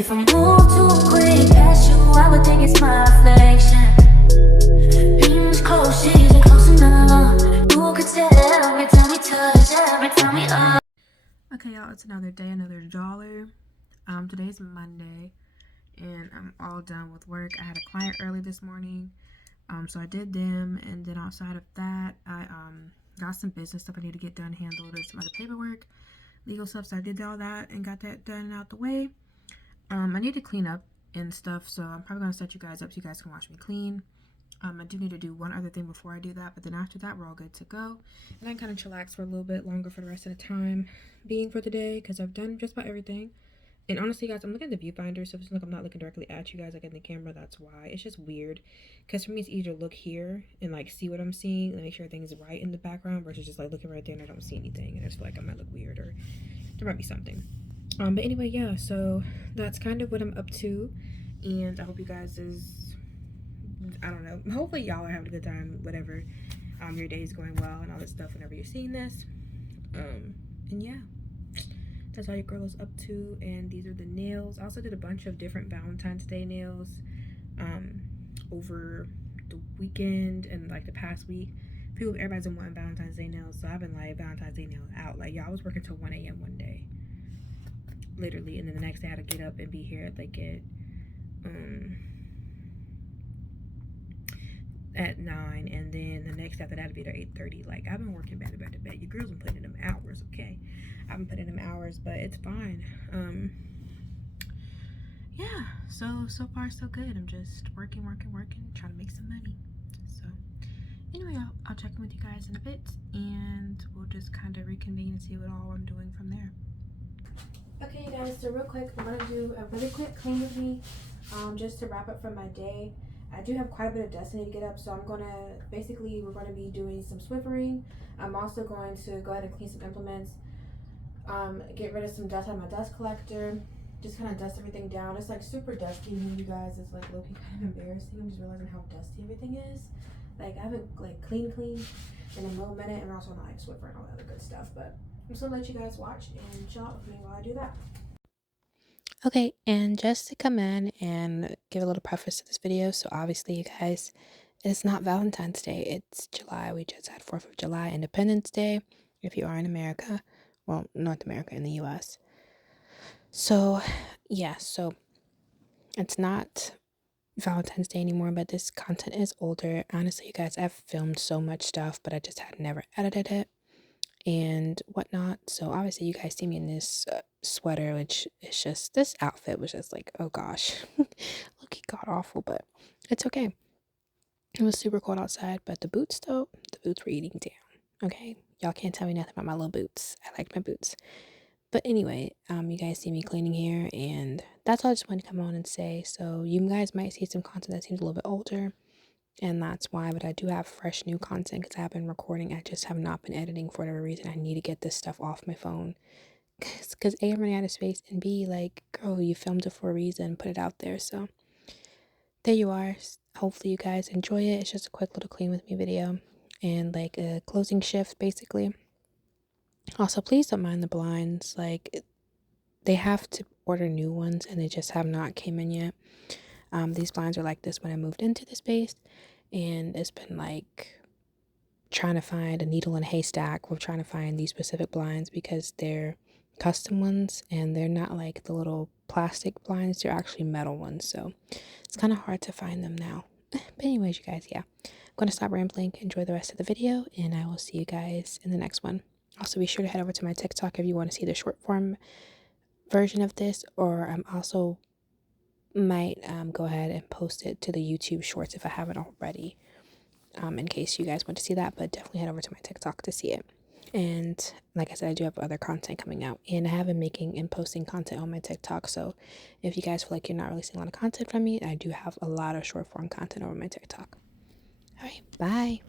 If I move too quick past you, I would think it's my reflection. Beams close, she isn't close enough. You could tell every time we touch, every time we up. Okay, y'all, it's another day, another dollar. Today's Monday, and I'm all done with work. I had a client early this morning, so I did them, and then outside of that, I got some business stuff I need to get done, handled some other paperwork, legal stuff, so I did all that and got that done and out the way. I need to clean up and stuff, so I'm probably going to set you guys up so you guys can watch me clean. I do need to do one other thing before I do that, but then after that, we're all good to go. And I can kind of chillax for a little bit longer for the rest of the time being for the day, because I've done just about everything. And honestly, guys, I'm looking at the viewfinder, so if it's like I'm not looking directly at you guys like in the camera, that's why. It's just weird, because for me, it's easier to look here and like see what I'm seeing and make sure everything's right in the background versus just like looking right there and I don't see anything, and I just feel like I might look weird or there might be something. But anyway, yeah, so that's kind of what I'm up to, and I hope you guys I don't know, hopefully y'all are having a good time, whatever, your day is going well and all this stuff whenever you're seeing this. And yeah, that's all your girl is up to. And these are the nails. I also did a bunch of different Valentine's Day nails over the weekend and like the past week. Everybody's been wanting Valentine's Day nails, so I've been like Valentine's Day nails out. Like, y'all, I was working till 1 a.m. one day, literally, and then the next day I had to get up and be here at 9, and then the next after that would be at 8:30. Like, I've been working back to bed. Your girl's been putting in them hours, okay? I've been putting in them hours, but it's fine. Yeah, so far so good. I'm just working, trying to make some money. So anyway, I'll check in with you guys in a bit, and we'll just kind of reconvene and see what all I'm doing from there. Okay, you guys, so real quick, I'm gonna do a really quick clean with me, just to wrap up for my day. I do have quite a bit of dust I need to get up, so we're going to be doing some Swiffering. I'm also going to go ahead and clean some implements, get rid of some dust out of my dust collector, just kind of dust everything down. It's like super dusty in here, you guys. It's like low-key kind of embarrassing. I'm just realizing how dusty everything is. Like, I haven't like cleaned in a little minute, and also not like Swiffer and all that other good stuff, but I'm just gonna let you guys watch and chill out with me while I do that. Okay, and just to come in and give a little preface to this video, so obviously, you guys, it's not Valentine's Day, it's July. We just had 4th of July, Independence Day, if you are in America, well, North America, in the US. So, yeah, so it's not Valentine's Day anymore, but this content is older. Honestly, you guys, I've filmed so much stuff, but I just had never edited it and whatnot. So obviously you guys see me in this sweater, which is just, this outfit was just like, oh gosh, look, god awful, but it's okay. It was super cold outside, but the boots were eating down. Okay, y'all can't tell me nothing about my little boots. I liked my boots. But anyway, you guys see me cleaning here, and that's all I just wanted to come on and say. So you guys might see some content that seems a little bit older, and that's why, but I do have fresh new content because I've been recording. I just have not been editing for whatever reason. I need to get this stuff off my phone because A, I'm running out of space, and B, like, girl, you filmed it for a reason, put it out there. So there you are. Hopefully you guys enjoy it. It's just a quick little clean with me video and like a closing shift basically. Also, please don't mind the blinds. Like, they have to order new ones and they just have not came in yet. These blinds are like this when I moved into the space, and it's been like trying to find a needle in a haystack. We're trying to find these specific blinds because they're custom ones and they're not like the little plastic blinds, they're actually metal ones, so it's kind of hard to find them now. But anyways, you guys, yeah, I'm gonna stop rambling, enjoy the rest of the video, and I will see you guys in the next one. Also, be sure to head over to my TikTok if you want to see the short form version of this, or I'm also might go ahead and post it to the YouTube shorts if I haven't already, in case you guys want to see that. But definitely head over to my TikTok to see it. And like I said, I do have other content coming out, and I have been making and posting content on my TikTok, so if you guys feel like you're not really seeing a lot of content from me, I do have a lot of short form content over my TikTok. All right, bye.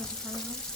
right up in front of us.